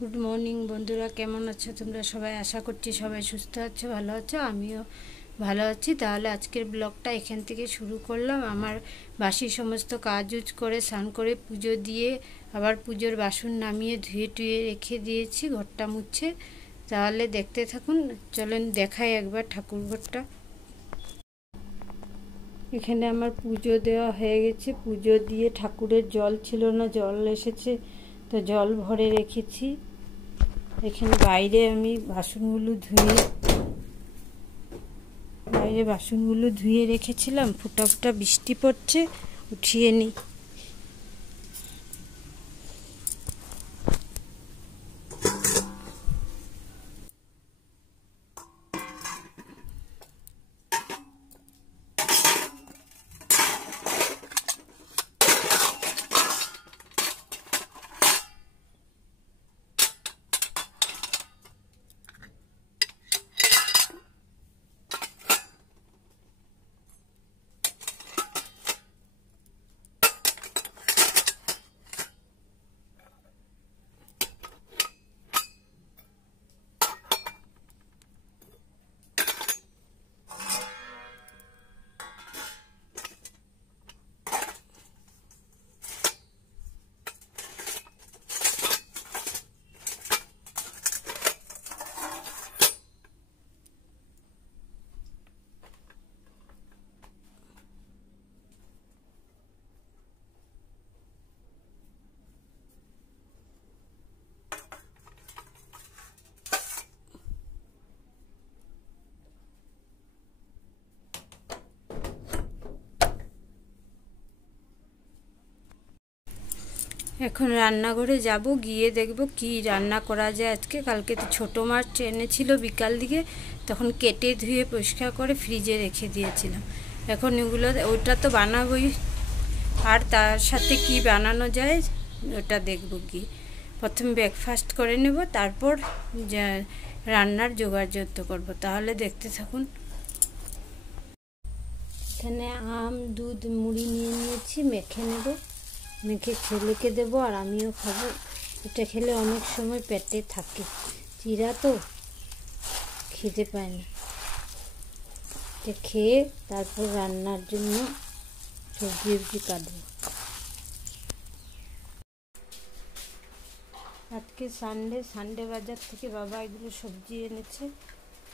Good morning বন্ধুরা, কেমন আছো তোমরা সবাই? আশা করছি সবাই সুস্থ আছো, ভালো আছো। আমিও ভালো আছি। তাহলে আজকের ব্লগটা এখান থেকে শুরু করলাম। আমার বাসি সমস্ত কাজ উজ করে স্নান করে পুজো দিয়ে আবার পুজোর বাসন নামিয়ে ধুয়ে টুয়ে রেখে দিয়েছি ঘরটা মুছে। তাহলে দেখতে থাকুন, চলেন দেখাই একবার ঠাকুর ঘরটা। এখানে আমার পুজো দেওয়া হয়ে গেছে। পুজো দিয়ে ঠাকুরের জল ছিল না, জল এসেছে, তো জল ভরে রেখেছি। এখানে বাইরে আমি বাসনগুলো ধুয়ে রেখেছিলাম। ফুটা ফুটা বৃষ্টি পড়ছে, উঠিয়ে নিই। এখন রান্নাঘরে যাব, গিয়ে দেখব কি রান্না করা যায় আজকে। কালকে তো ছোটো মাছ এনেছিল বিকাল দিকে, তখন কেটে ধুয়ে পরিষ্কার করে ফ্রিজে রেখে দিয়েছিলাম। এখন এগুলো ওইটা তো বানাবোই, আর তার সাথে কি বানানো যায় ওটা দেখব। কি প্রথম ব্রেকফাস্ট করে নেব, তারপর রান্নার জোগাড়যন্ত্র করব। তাহলে দেখতে থাকুন। এখানে আম, দুধ, মুড়ি নিয়ে নিয়েছি, মেখে নেব। মেখে ছেলেকে দেবো আর আমিও খাবো। এটা খেলে অনেক সময় পেটে থাকে, চিরা তো খেতে পায় না। এটা খেয়ে তারপর রান্নার জন্য সবজি কাটবো। আজকে সানডে বাজার থেকে বাবা এগুলো সবজি এনেছে,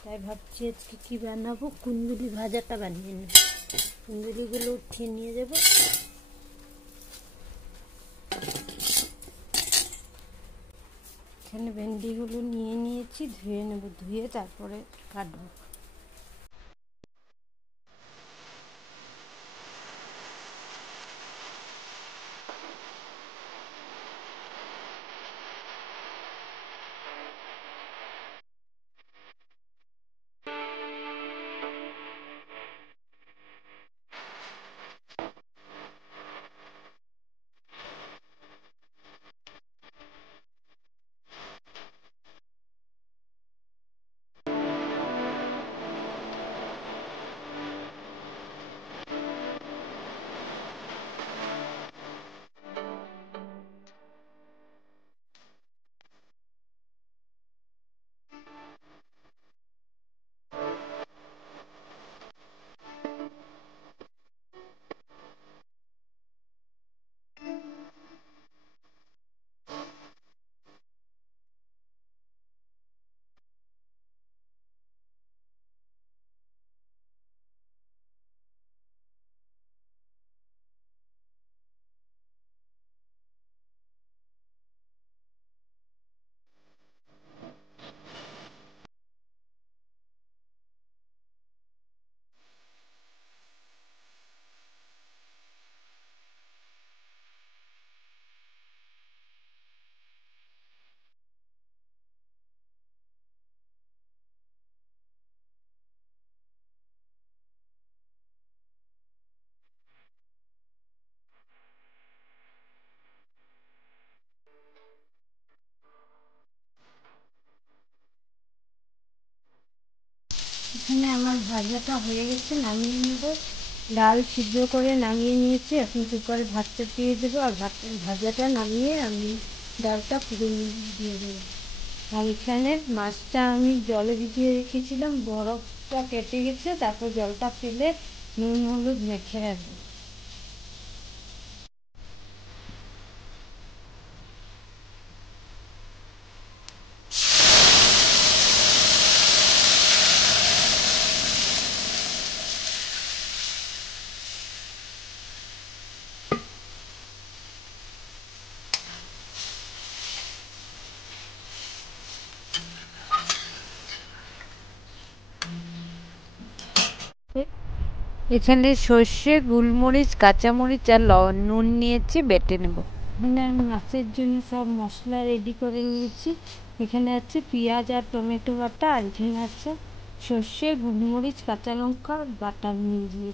তাই ভাবছি আজকে কী বানাবো। কুন্দুলি ভাজাটা বানিয়ে নেব। কুন্দুলিগুলো উঠিয়ে নিয়ে যাবো। এখানে ভেন্ডিগুলো নিয়ে নিয়েছি, ধুয়ে নেব, ধুয়ে তারপরে কাটবো। এখানে আমার ভাজাটা হয়ে গেছে, নামিয়ে নেব। ডাল সিদ্ধ করে নামিয়ে নিয়েছি, এখন কুকারে ভাতটা দিয়ে দেবো। আর ভাজাটা নামিয়ে আমি ডালটা পুরো দিয়ে দেবো। আর এখানে মাছটা আমি জলে ভিজিয়ে রেখেছিলাম, বরফটা কেটে গেছে, তারপর জলটা ফেলে নুন হলুদ মেখে রাখবো। এখানে সর্ষে, গোলমরিচ, কাঁচামরিচ আর নুন নিয়েছি, বেটে নেব। এখানে আমি মাছের জন্য সব মশলা রেডি করে নিয়েছি। এখানে আছে পেঁয়াজ আর টমেটো বাটা, আর এখানে আছে সর্ষে, গোলমরিচ, কাঁচা লঙ্কা বাটা দিয়ে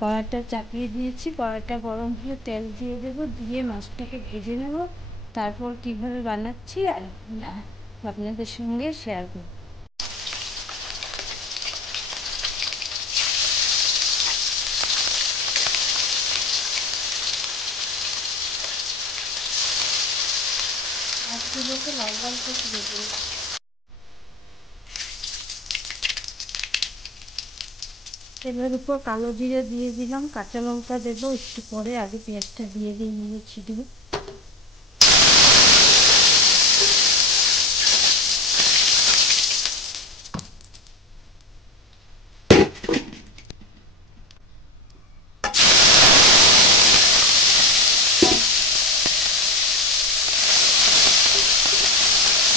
কড়াইটা চাপিয়ে দিয়েছি। কড়াইটা গরম হয়ে তেল দিয়ে দেবো, দিয়ে মাছটাকে ভেজে নেব। তারপর কীভাবে বানাচ্ছি আর আপনাদের সঙ্গে শেয়ার করব। মাছগুলোকে লাল লাল করে ভেজে নেব। তেলের উপর কালো জিরে দিয়ে দিলাম, কাঁচা লঙ্কা দেবো একটু পরে, আগে পেঁয়াজটা দিয়ে দিয়ে নিয়েছি দেবো।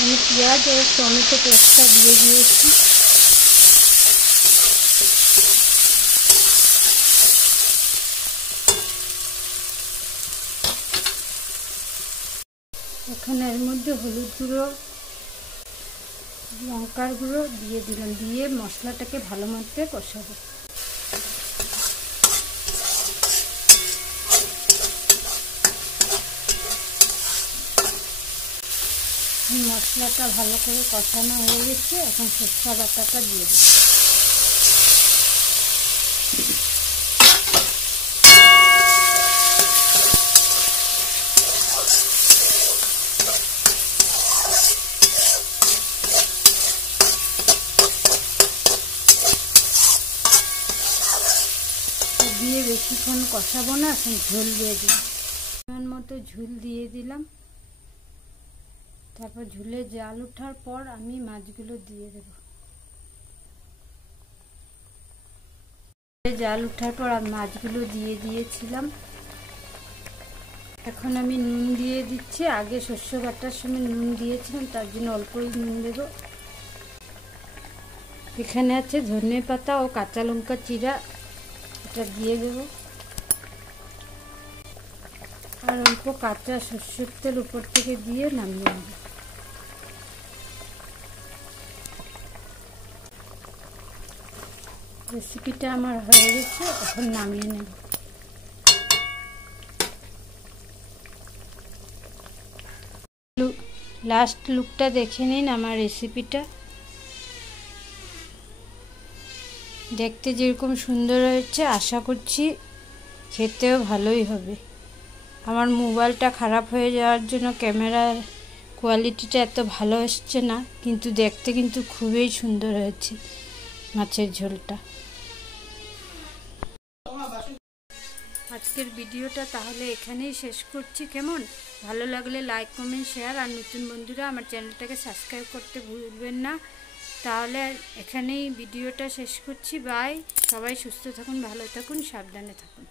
আমি পেঁয়াজ আর টমেটো পেস্টটা দিয়ে দিয়েছি। এখানে এর মধ্যে হলুদ গুঁড়ো, লঙ্কার গুঁড়ো দিয়ে দিলাম, দিয়ে মশলাটাকে ভালো মতো কষাবো। মশলাটা ভালো করে কষানো হয়ে গেছে, এখন সরষে বাটাটা দিয়ে দিই। দিয়ে বেশিক্ষণ কষাবো না, এখন ঝোল দিয়ে দিলাম, পরিমাণ মতো ঝোল দিয়ে দিলাম। তারপর ঝোলে জাল ওঠার পর আমি মাছগুলো দিয়ে দেব। জাল ওঠার পর আমি মাছগুলো দিয়ে দিয়েছিলাম। এখন আমি নুন দিয়ে দিচ্ছি, আগে শস্য বাটার সময় নুন দিয়েছিলাম, তার জন্য অল্পই নুন দেব। এখানে আছে ধনে পাতা ও কাঁচা লঙ্কা চিরা, এটা দিয়ে দেব। আর অল্প কাঁচা সর্ষের তেল উপর থেকে দিয়ে নামিয়ে নেব। রেসিপিটা আমার হয়ে গেছে, এখন নামিয়ে নেব। লাস্ট লুকটা দেখে নিন আমার রেসিপিটা। দেখতে যেরকম সুন্দর হয়েছে, আশা করছি খেতেও ভালোই হবে। আমার মোবাইলটা খারাপ হয়ে যাওয়ার জন্য ক্যামেরার কোয়ালিটিটা এত ভালো এসছে না, কিন্তু দেখতে কিন্তু খুবই সুন্দর হয়েছে মাছের ঝোলটা। আজকের ভিডিওটা তাহলে এখানেই শেষ করছি। কেমন ভালো লাগলে লাইক, কমেন্ট, শেয়ার, আর নতুন বন্ধুরা আমার চ্যানেলটাকে সাবস্ক্রাইব করতে ভুলবেন না। তাহলে এখানেই ভিডিওটা শেষ করছি। বাই। সবাই সুস্থ থাকুন, ভালো থাকুন, সাবধানে থাকুন।